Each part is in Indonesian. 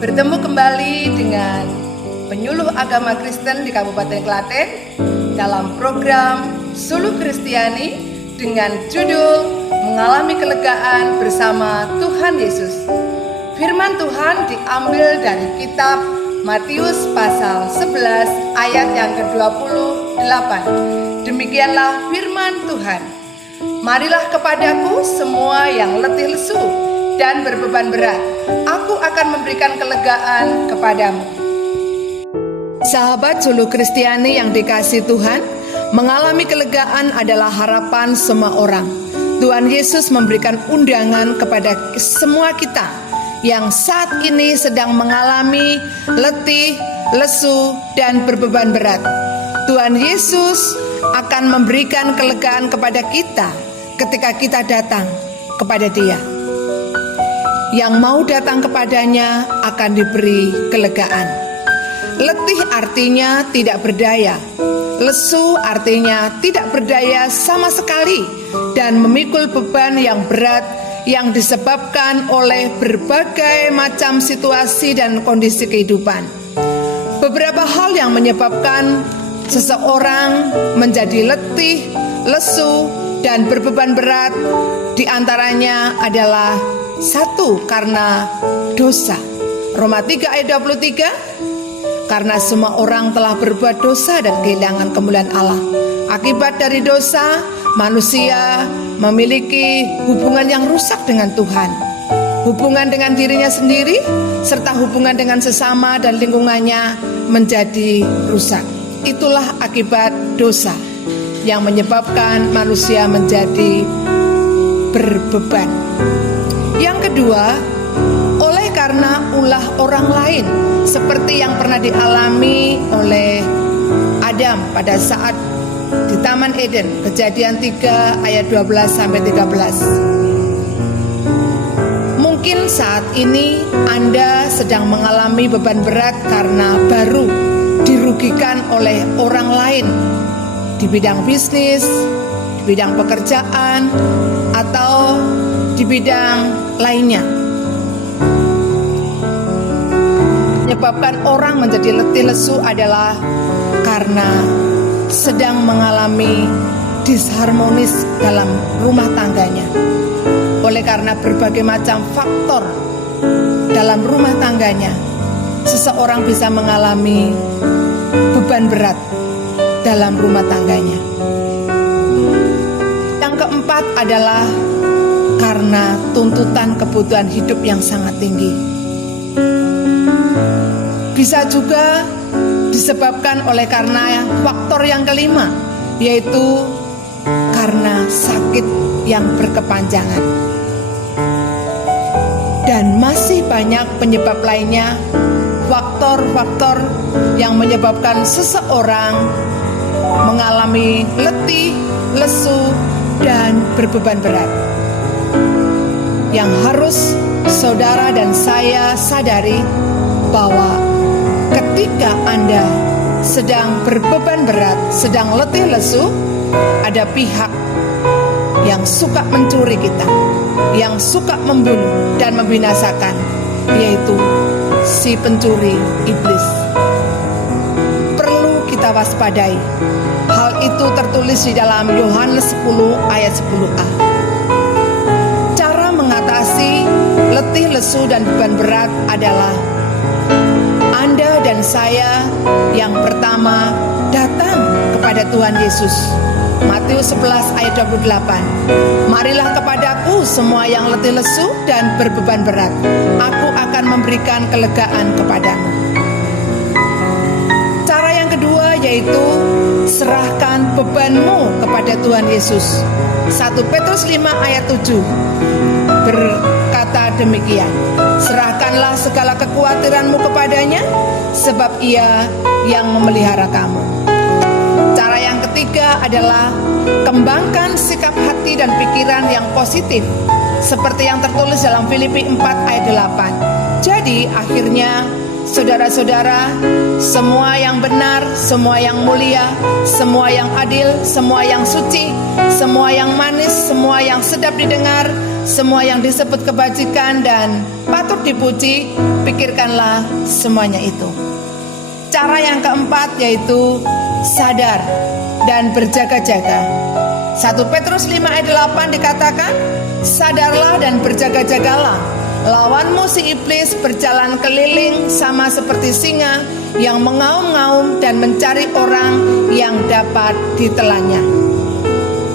Bertemu kembali dengan penyuluh agama Kristen di Kabupaten Klaten dalam program Suluh Kristiani dengan judul Mengalami Kelegaan Bersama Tuhan Yesus. Firman Tuhan diambil dari kitab Matius pasal 11 ayat yang ke-28. Demikianlah firman Tuhan. Marilah kepadaku semua yang letih lesu dan berbeban berat, aku akan memberikan kelegaan kepadamu. Sahabat Suluh Kristiani yang dikasihi Tuhan, mengalami kelegaan adalah harapan semua orang. Tuhan Yesus memberikan undangan kepada semua kita yang saat ini sedang mengalami letih, lesu, dan berbeban berat. Tuhan Yesus akan memberikan kelegaan kepada kita ketika kita datang kepada Dia. Yang mau datang kepadanya akan diberi kelegaan. Letih artinya tidak berdaya, lesu artinya tidak berdaya sama sekali, dan memikul beban yang berat yang disebabkan oleh berbagai macam situasi dan kondisi kehidupan. Beberapa hal yang menyebabkan seseorang menjadi letih, lesu, dan berbeban berat diantaranya adalah satu, karena dosa. Roma 3 ayat 23, karena semua orang telah berbuat dosa dan kehilangan kemuliaan Allah. Akibat dari dosa, manusia memiliki hubungan yang rusak dengan Tuhan, hubungan dengan dirinya sendiri, serta hubungan dengan sesama dan lingkungannya menjadi rusak. Itulah akibat dosa yang menyebabkan manusia menjadi berbeban. Yang kedua, oleh karena ulah orang lain, seperti yang pernah dialami oleh Adam pada saat di Taman Eden, Kejadian 3 ayat 12-13. Mungkin saat ini Anda sedang mengalami beban berat karena baru dirugikan oleh orang lain di bidang bisnis, di bidang pekerjaan, atau di bidang lainnya. Menyebabkan orang menjadi letih lesu adalah karena sedang mengalami disharmonis dalam rumah tangganya. Oleh karena berbagai macam faktor dalam rumah tangganya, seseorang bisa mengalami beban berat dalam rumah tangganya. Yang keempat adalah karena tuntutan kebutuhan hidup yang sangat tinggi. Bisa juga disebabkan oleh karena faktor yang kelima, yaitu karena sakit yang berkepanjangan. Dan masih banyak penyebab lainnya, faktor-faktor yang menyebabkan seseorang mengalami letih, lesu, dan berbeban berat. Yang harus saudara dan saya sadari bahwa ketika Anda sedang berbeban berat, sedang letih lesu, ada pihak yang suka mencuri kita, yang suka membunuh dan membinasakan, yaitu si pencuri iblis. Perlu kita waspadai. Hal itu tertulis di dalam Yohanes 10 ayat 10a. Cara mengatasi letih, lesu, dan beban berat adalah Anda dan saya yang pertama datang kepada Tuhan Yesus. Matius 11 ayat 28. Marilah kepadaku semua yang letih lesu dan berbeban berat, aku akan memberikan kelegaan kepadamu. Cara yang kedua yaitu serahkan bebanmu kepada Tuhan Yesus. 1 Petrus 5 ayat 7 berkata demikian, serahkanlah segala kekhawatiranmu kepadanya, sebab Ia yang memelihara kamu. Cara yang ketiga adalah kembangkan sikap hati dan pikiran yang positif, seperti yang tertulis dalam Filipi 4 ayat 8. Jadi akhirnya saudara-saudara, semua yang benar, semua yang mulia, semua yang adil, semua yang suci, semua yang manis, semua yang sedap didengar, semua yang disebut kebajikan dan patut dipuji, pikirkanlah semuanya itu. Cara yang keempat yaitu sadar dan berjaga-jaga. 1 Petrus 5 ayat 8 dikatakan, sadarlah dan berjaga-jagalah. Lawanmu si iblis berjalan keliling sama seperti singa yang mengaum-ngaum dan mencari orang yang dapat ditelannya.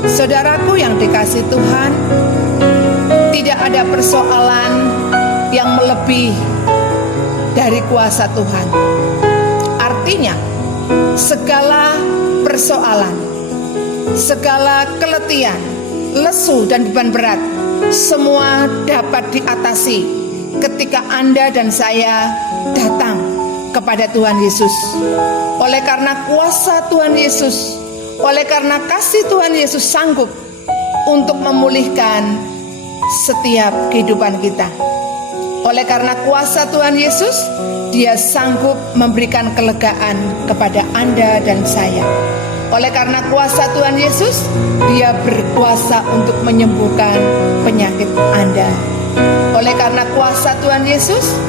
Saudaraku yang dikasihi Tuhan, tidak ada persoalan yang melebihi dari kuasa Tuhan. Artinya, segala persoalan, segala keletihan, lesu dan beban berat, semua dapat diatasi ketika Anda dan saya datang kepada Tuhan Yesus. Oleh karena kuasa Tuhan Yesus, oleh karena kasih Tuhan Yesus sanggup untuk memulihkan setiap kehidupan kita. Oleh karena kuasa Tuhan Yesus, Dia sanggup memberikan kelegaan kepada Anda dan saya. Oleh karena kuasa Tuhan Yesus, Dia berkuasa untuk menyembuhkan penyakit Anda. Oleh karena kuasa Tuhan Yesus,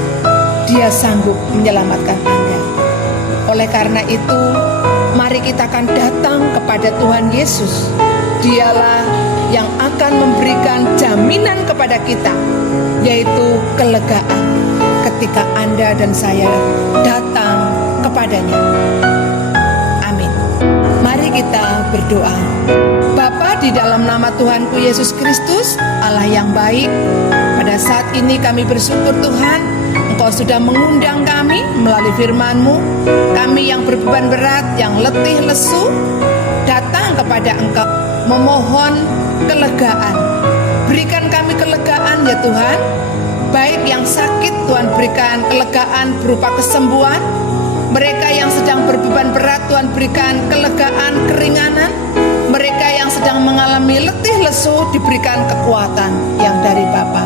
Dia sanggup menyelamatkan Anda. Oleh karena itu, mari kita akan datang kepada Tuhan Yesus. Dialah yang akan memberikan jaminan kepada kita, yaitu kelegaan ketika Anda dan saya datang kepadanya. Mari kita berdoa. Bapa, di dalam nama Tuhanku Yesus Kristus, Allah yang baik, pada saat ini kami bersyukur Tuhan, Engkau sudah mengundang kami melalui firman-Mu. Kami yang berbeban berat, yang letih lesu, datang kepada Engkau memohon kelegaan. Berikan kami kelegaan ya Tuhan. Baik yang sakit, Tuhan berikan kelegaan berupa kesembuhan. Mereka yang sedang berbeban berat, Tuhan berikan kelegaan, keringanan. Mereka yang sedang mengalami letih lesu, diberikan kekuatan yang dari Bapa.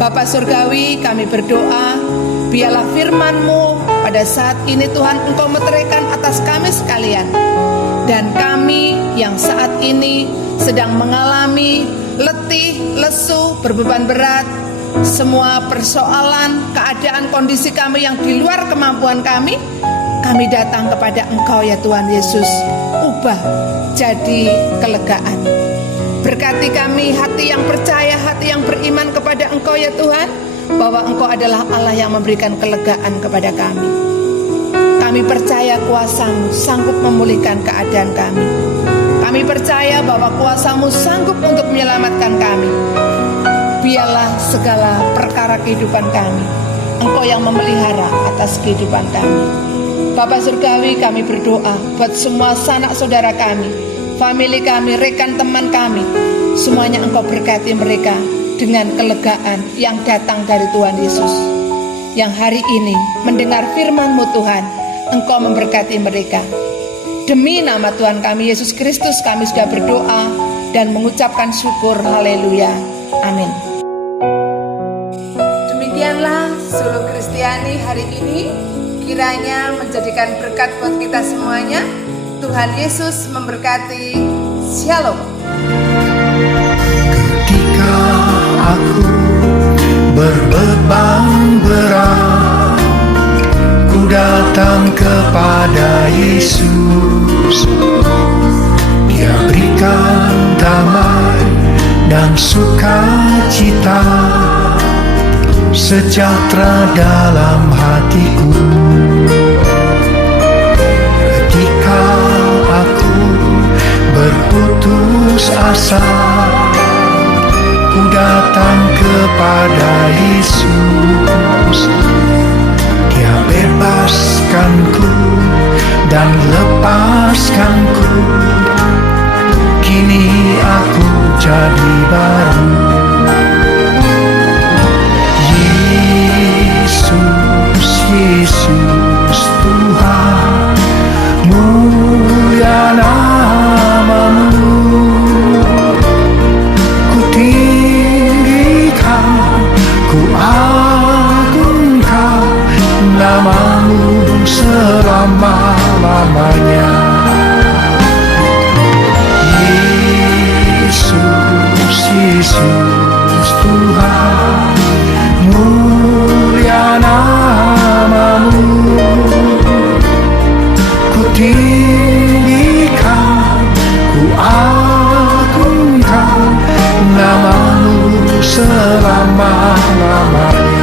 Bapa Surgawi, kami berdoa, biarlah firman-Mu pada saat ini Tuhan Engkau meteraikan atas kami sekalian. Dan kami yang saat ini sedang mengalami letih, lesu, berbeban berat, semua persoalan, keadaan, kondisi kami yang di luar kemampuan kami datang kepada Engkau ya Tuhan Yesus. Ubah jadi kelegaan. Berkati kami hati yang percaya, hati yang beriman kepada Engkau ya Tuhan, bahwa Engkau adalah Allah yang memberikan kelegaan kepada kami. Kami percaya kuasa-Mu sanggup memulihkan keadaan kami. Kami percaya bahwa kuasa-Mu sanggup untuk menyelamatkan kami. Biarlah segala perkara kehidupan kami, Engkau yang memelihara atas kehidupan kami. Bapa Surgawi, kami berdoa buat semua sanak saudara kami, famili kami, rekan teman kami, semuanya Engkau berkati mereka dengan kelegaan yang datang dari Tuhan Yesus. Yang hari ini mendengar firman-Mu Tuhan, Engkau memberkati mereka. Demi nama Tuhan kami Yesus Kristus kami sudah berdoa dan mengucapkan syukur. Haleluya. Amin. Demikianlah Suluh Kristiani hari ini, kiranya menjadikan berkat buat kita semuanya. Tuhan Yesus memberkati. Shalom. Ketika aku berbeban berat, ku datang kepada Yesus. Dia berikan damai dan sukacita, sejahtera dalam hatiku. Ketika aku berputus asa, ku datang kepada Yesus. Dia bebaskanku dan lepaskanku. Kini aku jadi baru. Yesus, Yesus Tuhan, mulia nama-Mu. Ku tinggikan, ku agungkan nama Yesus Tuhan, mulia namamu. Ku tinggikan, ku agungkan namamu selama-lamanya.